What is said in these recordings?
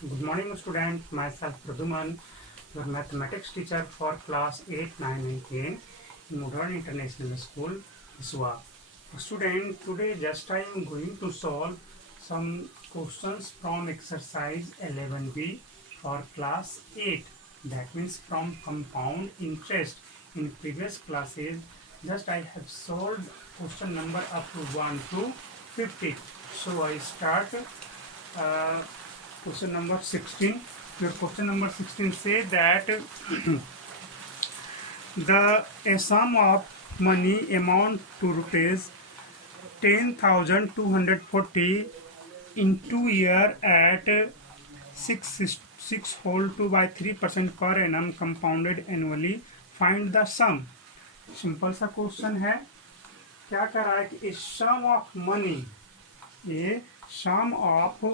Good morning, student. Myself Praduman, your mathematics teacher for class 8, 9, and 10 in Modern International School, Iswa. Student, today just I am going to solve some questions from exercise 11b for class 8. That means from compound interest. In previous classes, just I have solved question number up to 1 to 50. So I start question number 16. Your question number 16 says that the sum of money amount to rupees 10,240 in 2 year at 6 whole 2 by 3% per annum compounded annually. Find the sum. Simple सा question है. क्या कर रहा है कि सम of money, ये सम of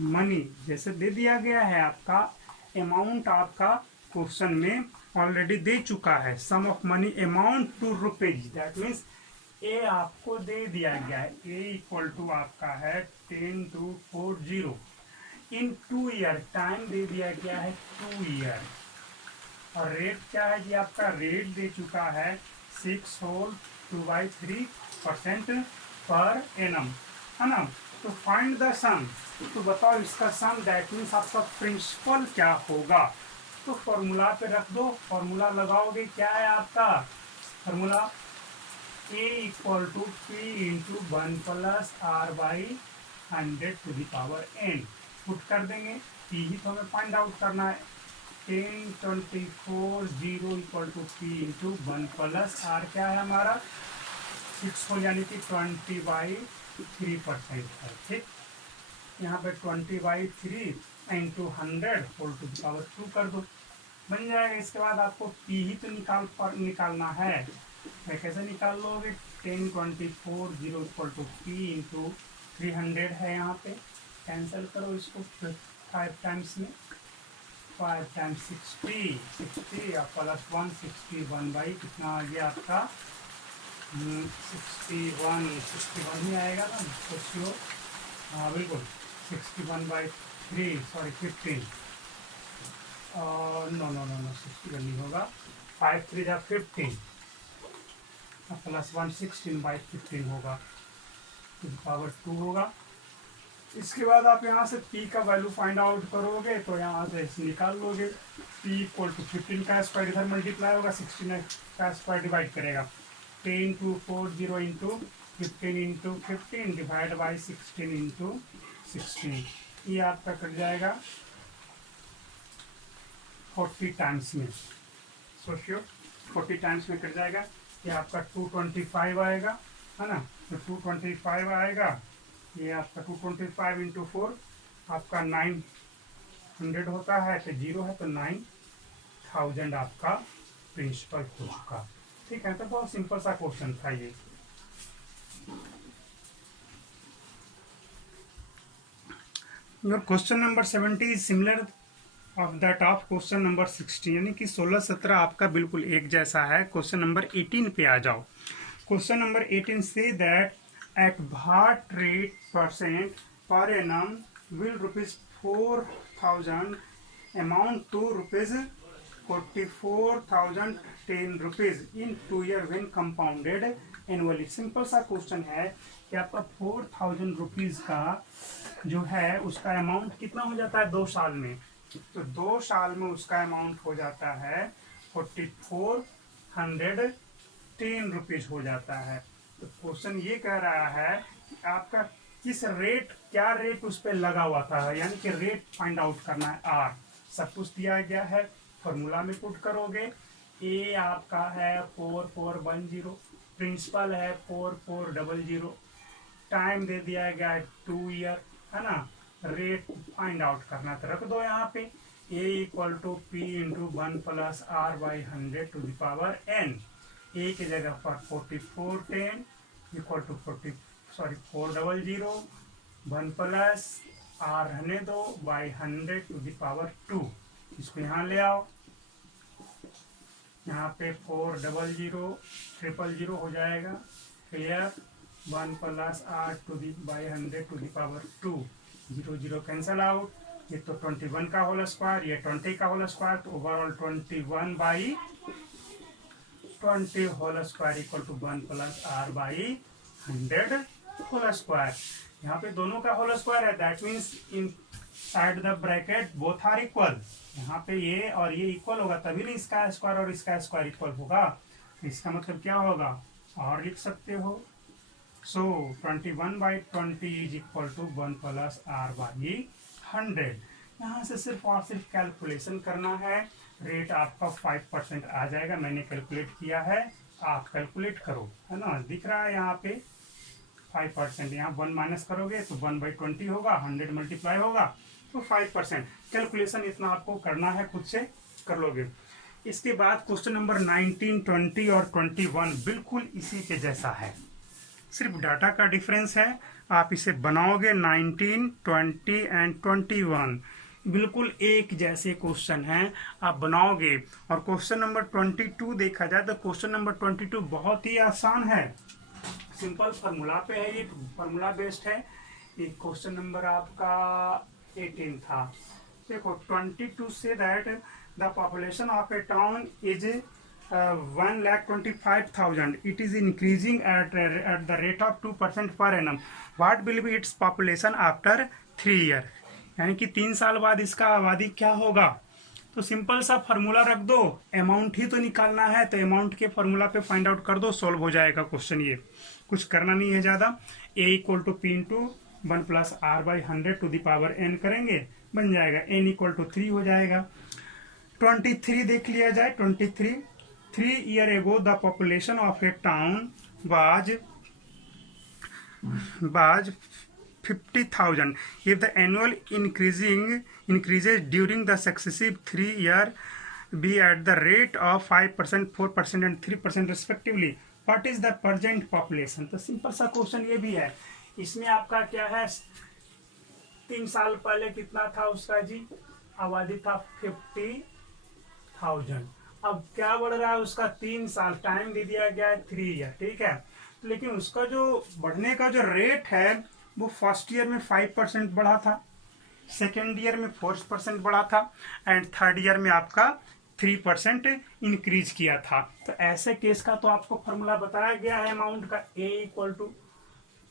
money जैसे दे दिया गया है, आपका अमाउंट आपका क्वेश्चन में ऑलरेडी दे चुका है. Sum of money amount to rupees, that means A आपको दे दिया गया है. ए इक्वल टू आपका है 10,240 इन 2 ईयर. टाइम दे दिया गया है 2 ईयर. और रेट क्या है जी, आपका रेट दे चुका है 6 होल 2 by 3% पर एनम, है ना. तो फाइंड द सम. तो बताओ इसका सम, दैट मीन्स आपका प्रिंसिपल क्या होगा. तो फॉर्मूला पे रख दो. फॉर्मूला लगाओगे, क्या है आपका formula, A equal to P into 1 plus R by 100 to the power N. Put कर देंगे. पी ही तो हमें फाइंड आउट करना है. 10,240 equal to P into 1 plus R क्या है हमारा 6 हो, यानी कि 20/3% है. ठीक, यहाँ पे 20/3 into 100 whole to the power 2 कर दो, बन जाएगा. इसके बाद आपको पी ही तो निकालना है. कैसे निकाल लोगे. 10,240 इक्वल टू पी इंटू 300 है, यहाँ पे कैंसिल करो इसको 5 टाइम्स में. 5 टाइम्स 60 और प्लस 161 बाई कितना आ गया आपका 61 ही आएगा ना. सोचियो, हाँ बिल्कुल 61/3 सॉरी 15 नो 61 नहीं होगा. 5 3 जा 15 प्लस 116/15 होगा, टू द पावर 2 होगा. इसके बाद आप यहाँ से p का वैल्यू फाइंड आउट करोगे तो यहाँ से निकाल लोगे. p इक्वल टू 15 का स्क्वायर इधर मल्टीप्लाई होगा, 16 का स्क्वायर डिवाइड करेगा. 10,240 into 15 into 15 divide by 16 into 16. ये आपका कट जाएगा 40 टाइम्स में. सोचियो 40 टाइम्स में कट जाएगा. ये आपका 225 आएगा, है ना. तो 225 आएगा. ये आपका 225 इंटू 4 आपका 900 होता है. तो 0 है तो 9,000 आपका प्रिंसिपल हो चुका. ठीक है, तो बहुत सिंपल सा क्वेश्चन था ये. Your question number 70 is similar of that of question number 16, यानी कि 16-17 आपका बिल्कुल एक जैसा है. क्वेश्चन नंबर 18 पे आ जाओ. Question number 18 say that at what rate percent per annum will rupees 4,000 amount to rupees 44,010 rupees in 2 year when compounded annually. Simple सा क्वेश्चन है कि आपका 4,000 रुपीज का जो है उसका अमाउंट कितना हो जाता है 2 साल में. तो 2 साल में उसका अमाउंट हो जाता है 4,410 रुपीज हो जाता है. तो क्वेश्चन ये कह रहा है आपका किस रेट, क्या रेट उस पर लगा हुआ था, यानी कि रेट फाइंड आउट करना है. आर सब कुछ दिया गया है, फॉर्मूला में पुट करोगे. ए आपका है 4410, प्रिंसिपल है 4400, टाइम दे दिया गया है 2 ईयर, है ना. रेट फाइंड आउट करना तो रख दो यहाँ पे. A equal to P into 1 plus R by 100 to the power n. A की जगह पर 4410 इक्वल टू 400 1 प्लस आर रहने दो बाई 100 टू द पावर 2. इसको यहाँ ले आओ. यहाँ पे 400 हो जाएगा. Clear. 1 plus R to the by 100 to the power 2. 0 0 cancel out. ये तो 21 का होल स्क्वायर, ये 20 का होल स्क्वायर, तो overall 21/20 whole square equal to 1 plus r by 100 whole square. यहाँ पे दोनों का होल स्क्वायर है, that means inside the bracket both are equal. यहाँ पे ये और ये इक्वल होगा तभी नहीं इसका स्क्वायर और इसका स्क्वायर इक्वल होगा। इसका मतलब क्या होगा, और लिख सकते हो। So 21/20 is equal to 1 plus r by 100। यहाँ से सिर्फ और सिर्फ कैलकुलेशन करना है। रेट आपका 5% आ जाएगा, मैंने कैलकुलेट किया है, आप कैलकुलेट करो, है ना। दिख रहा है यहाँ पे 5%, यहाँ 1 माइनस करोगे तो 1/20 होगा, 100 मल्टीप्लाई होगा तो 5%। कैलकुलेशन इतना आपको करना है, खुद से कर लोगे। इसके बाद क्वेश्चन नंबर 19, 20 और 21 बिल्कुल इसी के जैसा है, सिर्फ डाटा का डिफरेंस है। आप इसे बनाओगे 19, 20 एंड 21 बिल्कुल एक जैसे क्वेश्चन हैं, आप बनाओगे। और क्वेश्चन नंबर 22 देखा जाए तो क्वेश्चन नंबर 22 बहुत ही आसान है, सिंपल फार्मूला पे है, ये फार्मूला बेस्ड है। ये क्वेश्चन नंबर आपका 18 था। देखो 22 say that the population of A town is 1,25,000. It is increasing at the rate of 2% per annum. What will be its population after 3 years? यानी कि 3 साल बाद इसका आबादी क्या होगा। तो सिंपल सा फार्मूला रख दो, अमाउंट ही तो निकालना है, तो अमाउंट के फार्मूला पे फाइंड आउट कर दो, सॉल्व हो जाएगा क्वेश्चन। ये कुछ करना नहीं है ज़्यादा। a equal to p into 1 plus r by 100 to the power n करेंगे, बन जाएगा n इक्वल टू 3 हो जाएगा। 23 देख लिया जाए। 3 years ago the population of a town was 50,000. If the annual increases during the successive 3 years be at the rate of 5%, 4% and 3% respectively, what is the present population? तो simple सा question ये भी है। इसमें आपका क्या है, 3 साल पहले कितना था उसका जी, आबादी था 50,000। अब क्या बढ़ रहा है उसका, 3 साल, टाइम दे दिया गया है 3 ईयर, ठीक है। लेकिन उसका जो बढ़ने का जो रेट है वो फर्स्ट ईयर में 5% बढ़ा था, सेकेंड ईयर में 4% बढ़ा था एंड थर्ड ईयर में आपका 3% इंक्रीज किया था। तो ऐसे केस का तो आपको फॉर्मूला बताया गया है अमाउंट का, a equal to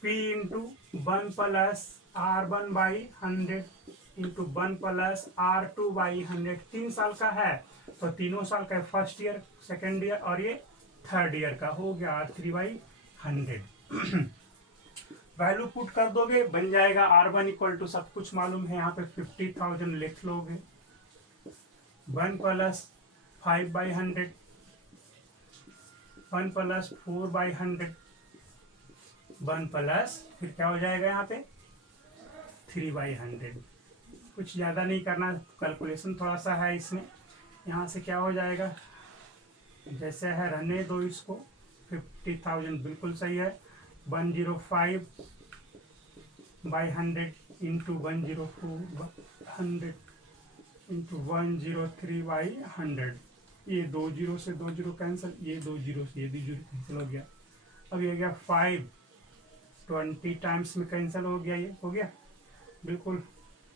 p into 1 plus r1 by 100 into 1 plus r2 by 100। 3 साल का है तो तीनों साल का, फर्स्ट ईयर, सेकेंड ईयर और ये थर्ड ईयर का हो गया r3/100। वैल्यू पुट कर दोगे, बन जाएगा r1 इक्वल टू, सब कुछ मालूम है, यहाँ पे 50,000 लिख लोगे, 1 प्लस 5/100, 1 प्लस 4/100, 1 प्लस फिर क्या हो जाएगा यहाँ पे 3/100। कुछ ज़्यादा नहीं करना, कैलकुलेशन थोड़ा सा है इसमें। यहाँ से क्या हो जाएगा, जैसे है रहने दो इसको, 50,000 बिल्कुल सही है, 105/100 इंटू 104/100 इंटू 103/100। ये 2 जीरो से 2 जीरो कैंसिल, ये 2 जीरो से ये 2 जीरो कैंसिल हो गया। अब ये हो गया 5, 20 टाइम्स में कैंसिल हो गया, ये हो गया। बिल्कुल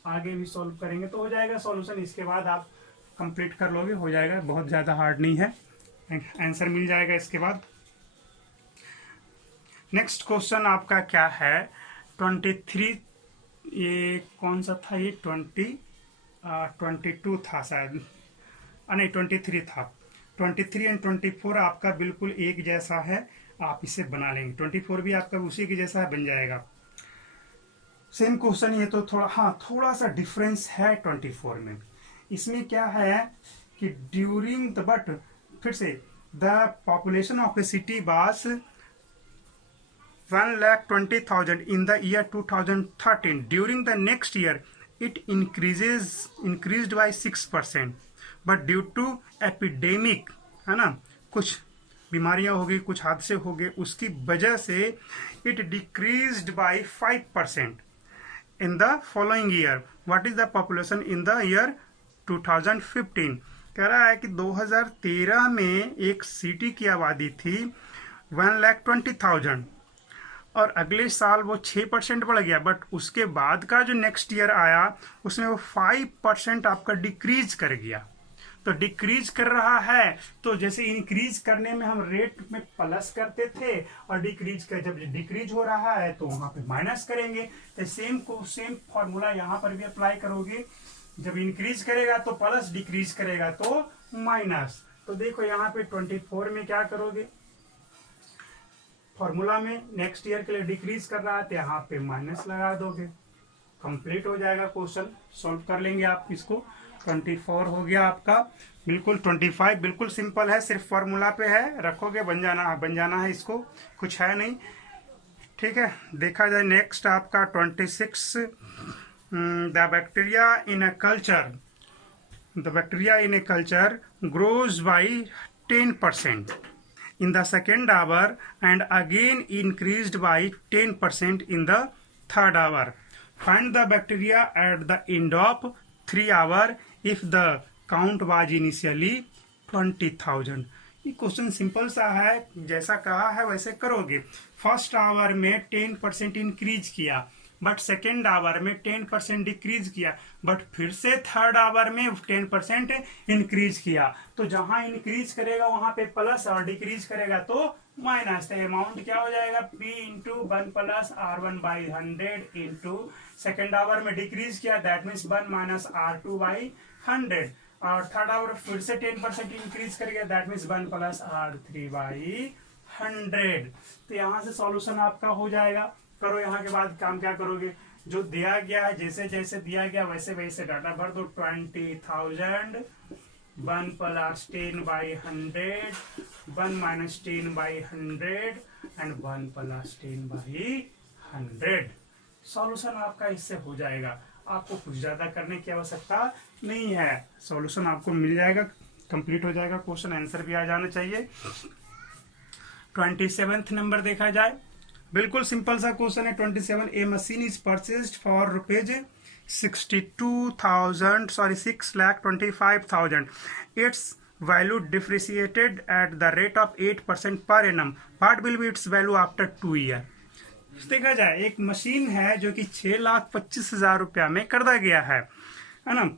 आगे भी सॉल्व करेंगे तो हो जाएगा सॉल्यूशन, इसके बाद आप कंप्लीट कर लोगे, हो जाएगा, बहुत ज़्यादा हार्ड नहीं है, आंसर मिल जाएगा इसके बाद। नेक्स्ट क्वेश्चन आपका क्या है, 23, ये कौन सा था, ये 22 था शायद, नहीं 23 था। 23 एंड 24 आपका बिल्कुल एक जैसा है, आप इसे बना लेंगे। 24 भी आपका उसी के जैसा है, बन जाएगा सेम क्वेश्चन। ये तो थोड़ा सा डिफरेंस है 24 में। इसमें क्या है कि ड्यूरिंग द, बट फिर से, the population of A city was 1,20,000 in the year 2013. During the next year, it increased by 6%. But due to epidemic, है ना, कुछ बीमारियां हो गई, कुछ हादसे हो गए, उसकी वजह से it decreased by 5% in the following year. What is the population in the year 2015? कह रहा है कि 2013 में एक सिटी की आबादी थी 1,20,000 और अगले साल वो 6% बढ़ गया, बट उसके बाद का जो नेक्स्ट ईयर आया उसमें वो 5% आपका डिक्रीज कर गया। तो डिक्रीज कर रहा है, तो जैसे इंक्रीज करने में हम रेट में प्लस करते थे और डिक्रीज कर जब डिक्रीज हो रहा है तो वहां पे माइनस करेंगे। तो सेम फॉर्मूला यहाँ पर भी अप्लाई करोगे। जब इंक्रीज करेगा तो प्लस, डिक्रीज करेगा तो माइनस। तो देखो यहाँ पे 24 में क्या करोगे, फॉर्मूला में नेक्स्ट ईयर के लिए डिक्रीज कर रहा है तो यहाँ पे माइनस लगा दोगे, कंप्लीट हो जाएगा क्वेश्चन। सॉल्व कर लेंगे आप इसको। 24 हो गया आपका, बिल्कुल 25 बिल्कुल सिंपल है, सिर्फ फॉर्मूला पे है, रखोगे बन जाना है, इसको कुछ है नहीं। ठीक है, देखा जाए नेक्स्ट आपका 26, the bacteria in a culture grows by 10% in the second hour and again increased by 10% in the third hour. Find the bacteria at the end of 3 hours if the count was initially 20,000. ये question simple सा है, जैसा कहा है वैसे करोगे। First hour में 10% increase किया, बट सेकेंड आवर में 10% डिक्रीज किया, बट फिर से थर्ड आवर में 10% इंक्रीज किया। तो जहां इंक्रीज करेगा वहां पे प्लस और डिक्रीज करेगा तो माइनस। तो अमाउंट क्या हो जाएगा, P into 1 plus R1/100 into second hour में डिक्रीज किया, दैट मीन्स 1 माइनस R2/100, और थर्ड आवर फिर से 10% इंक्रीज करेगा, दैट मीन्स 1 प्लस R3/100। तो यहाँ से सॉल्यूशन आपका हो जाएगा। करो, यहाँ के बाद काम क्या करोगे, जो दिया गया है जैसे जैसे दिया गया वैसे वैसे डाटा भर दो। 20,000, 1 plus 10/100, 1 minus 10/100 and 1 plus 10/100। Solution आपका इससे हो जाएगा। आपको कुछ ज्यादा करने की आवश्यकता नहीं है, सॉल्यूशन आपको मिल जाएगा, कंप्लीट हो जाएगा क्वेश्चन, आंसर भी आ जाना चाहिए। 27th नंबर देखा जाए, बिल्कुल सिंपल सा क्वेश्चन है। 27, a machine is purchased for ₹6,25,000। Its value depreciated at the rate of 8% per annum. What will be its value after 2 year. देखा जाए, एक मशीन है जो कि 6,25,000 रुपया में खरीदा गया है ना।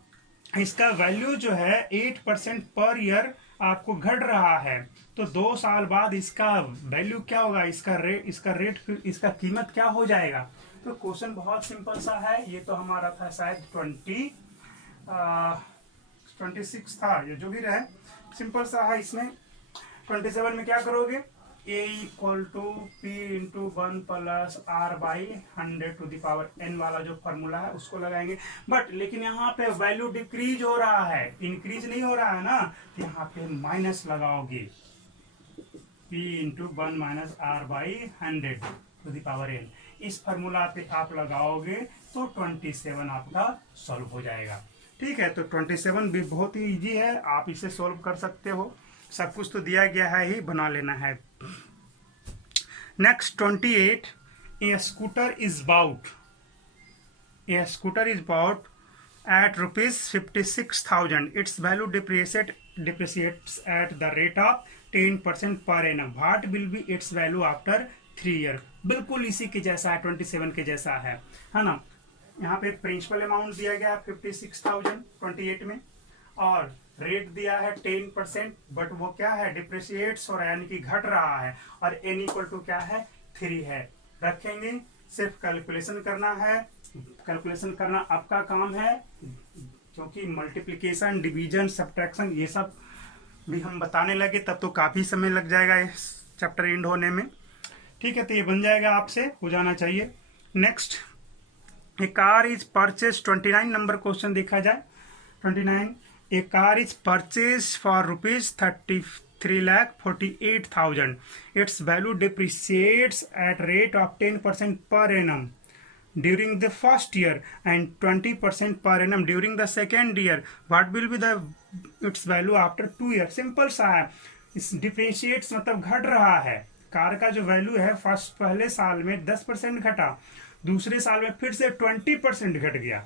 इसका वैल्यू जो है 8% पर ईयर आपको घट रहा है, तो 2 साल बाद इसका वैल्यू क्या होगा, इसका रेट इसका कीमत क्या हो जाएगा। तो क्वेश्चन बहुत सिंपल सा है। ये तो हमारा था शायद 26 था, ये जो भी रहे सिंपल सा है। इसमें 27 में क्या करोगे, A equal to P into 1 plus R/100 वाला जो फॉर्मूला है उसको लगाएंगे। बट लेकिन यहाँ पे वैल्यू डिक्रीज हो रहा है, इंक्रीज नहीं हो रहा है ना, तो यहाँ पे माइनस लगाओगे। P इंटू 1 माइनस R/100 इस फॉर्मूला पे आप लगाओगे तो 27 आपका सॉल्व हो जाएगा। ठीक है, तो 27 भी बहुत ही इजी है, आप इसे सॉल्व कर सकते हो। सब कुछ तो दिया गया है ही, बना लेना है। Next 28, a scooter is bought at ₹56,000. Its value depreciates at the rate of 10% per annum. What will be its value after 3 years? बिल्कुल इसी के जैसा है, 27 के जैसा है ना। यहाँ पे प्रिंसिपल अमाउंट दिया गया है 56,000 28 में, और रेट दिया है 10%, बट वो क्या है, डिप्रिशिएट्स हो रहा है, यानी कि घट रहा है, और n इक्वल टू क्या है, 3 है। रखेंगे, सिर्फ कैलकुलेशन करना है, कैलकुलेशन करना आपका काम है, क्योंकि मल्टीप्लिकेशन, डिवीजन, सब्ट्रैक्शन ये सब भी हम बताने लगे तब तो काफी समय लग जाएगा इस चैप्टर एंड होने में। ठीक है, तो ये बन जाएगा, आपसे हो जाना चाहिए। Next, a car is purchase 29 number question देखा जाए। 29, a car is purchase for ₹33,48,000. Its value depreciates at rate of 10% per annum during the first year and 20% per annum during the second year. What will be the its value after 2 years? Simple सा है, इस डिप्रिशिएट्स मतलब घट रहा है। Car का जो value है पहले साल में 10% घटा, दूसरे साल में फिर से 20% घट गया,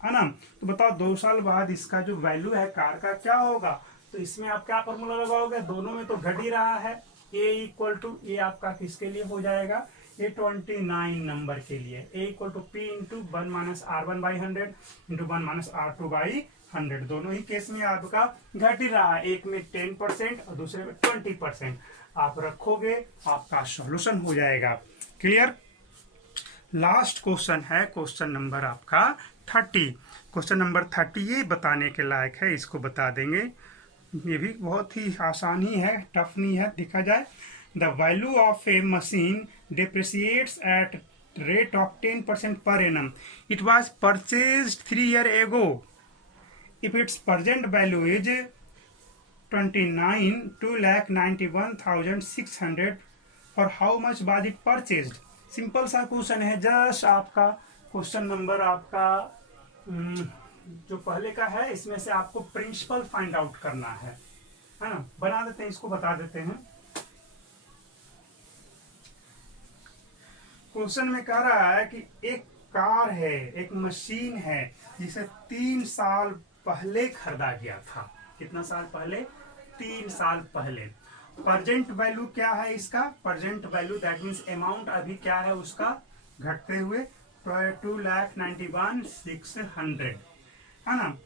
है ना। तो बताओ 2 साल बाद इसका जो वैल्यू है कार का क्या होगा। तो इसमें आप क्या फॉर्मूला लगाओगे, दोनों में तो घट ही रहा है। ए इक्वल टू, ए आपका किसके लिए हो जाएगा, ये 29 नंबर के लिए a equal to p into 1 minus R1/100 into 1 minus R2/100। दोनों ही केस में आपका घट ही रहा है, एक में 10% और दूसरे में 20%। आप रखोगे आपका सॉल्यूशन हो जाएगा। क्लियर। लास्ट क्वेश्चन है क्वेश्चन नंबर आपका 30। क्वेश्चन नंबर 30 ये बताने के लायक है, इसको बता देंगे। ये भी बहुत ही आसान ही है, टफ नहीं है। देखा जाए, the value of A machine depreciates at rate of 10% per annum. It was purchased 3 years ago. If its present value is 2,91,600, for how much was it purchased? Simple सा क्वेश्चन है। जस्ट आपका question number आपका जो पहले का है, इसमें से आपको प्रिंसिपल फाइंड आउट करना है ना। बना देते हैं, इसको बता देते हैं। क्वेश्चन में कह रहा है कि एक कार है, एक मशीन है, जिसे 3 साल पहले खरीदा गया था। कितना साल पहले? 3 साल पहले। प्रेजेंट वैल्यू क्या है इसका? Present value that means amount अभी क्या है उसका, घटते हुए 2,91,600 है ना।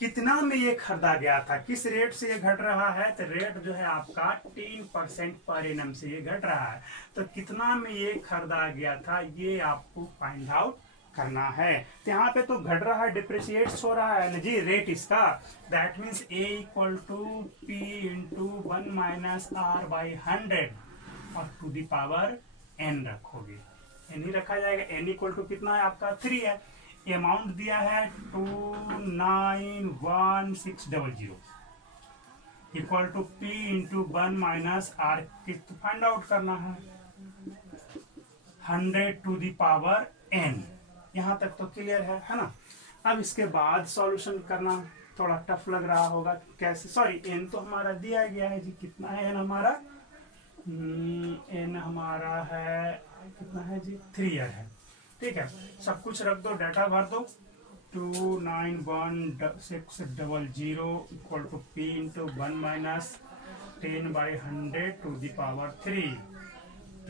कितना में ये खरीदा गया था, किस रेट से ये घट रहा है? तो रेट जो है आपका 10% पर एनम से ये घट रहा है। तो कितना में ये खरीदा गया था, ये आपको फाइंड आउट करना है। तो यहाँ पे तो घट रहा है, डिप्रिसिएट्स हो रहा है ना जी रेट इसका। That means a equal to p into 1 minus R/100 और टू द पावर n रखोगे। n ही रखा जाएगा। n इक्वल टू कितना है आपका? 3 है। अमाउंट दिया है 291,600 equal to p into 1 minus R। किस फाइंड आउट करना है? 100 टू द पावर n। यहाँ तक तो क्लियर है ना। अब इसके बाद सॉल्यूशन करना थोड़ा टफ लग रहा होगा, कैसे? सॉरी, n तो हमारा दिया गया है जी। कितना है n हमारा? n हमारा है कितना है जी? 3 ईयर है। ठीक है, सब कुछ रख दो, डाटा भर दो। 291,600 equal to p into 1 minus 10/100 to the power 3।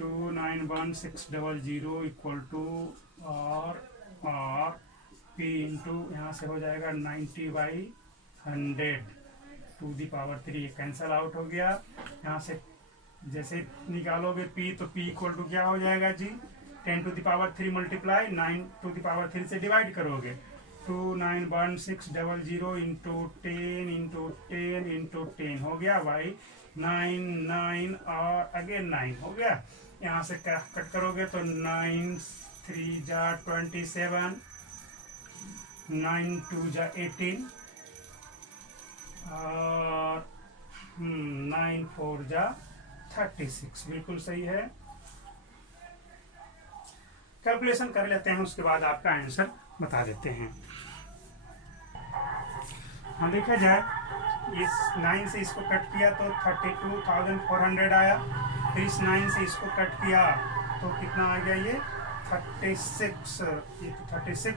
291,600 equal to और p इंटू यहाँ से हो जाएगा 90/100 to the power 3। Cancel out हो गया। यहाँ से जैसे निकालोगे p, तो p इक्वल टू क्या हो जाएगा जी? 10 to the power 3 multiply 9 to the power 3 से डिवाइड करोगे। 291,600 इंटू 10 इंटू 10 इंटू 10 हो गया भाई 9 और अगेन 9 हो गया। यहाँ से कट करोगे तो 9 3 जा 27, 9 2 जा 18 और 9 4 जा 36। बिल्कुल सही है। कैलकुलेशन कर लेते हैं, उसके बाद आपका आंसर बता देते हैं। हम देखा जाए, इस 9 से इसको कट किया तो 32,400 आया। फिर इस 9 से इसको कट किया तो कितना आ गया? ये 36। ये 36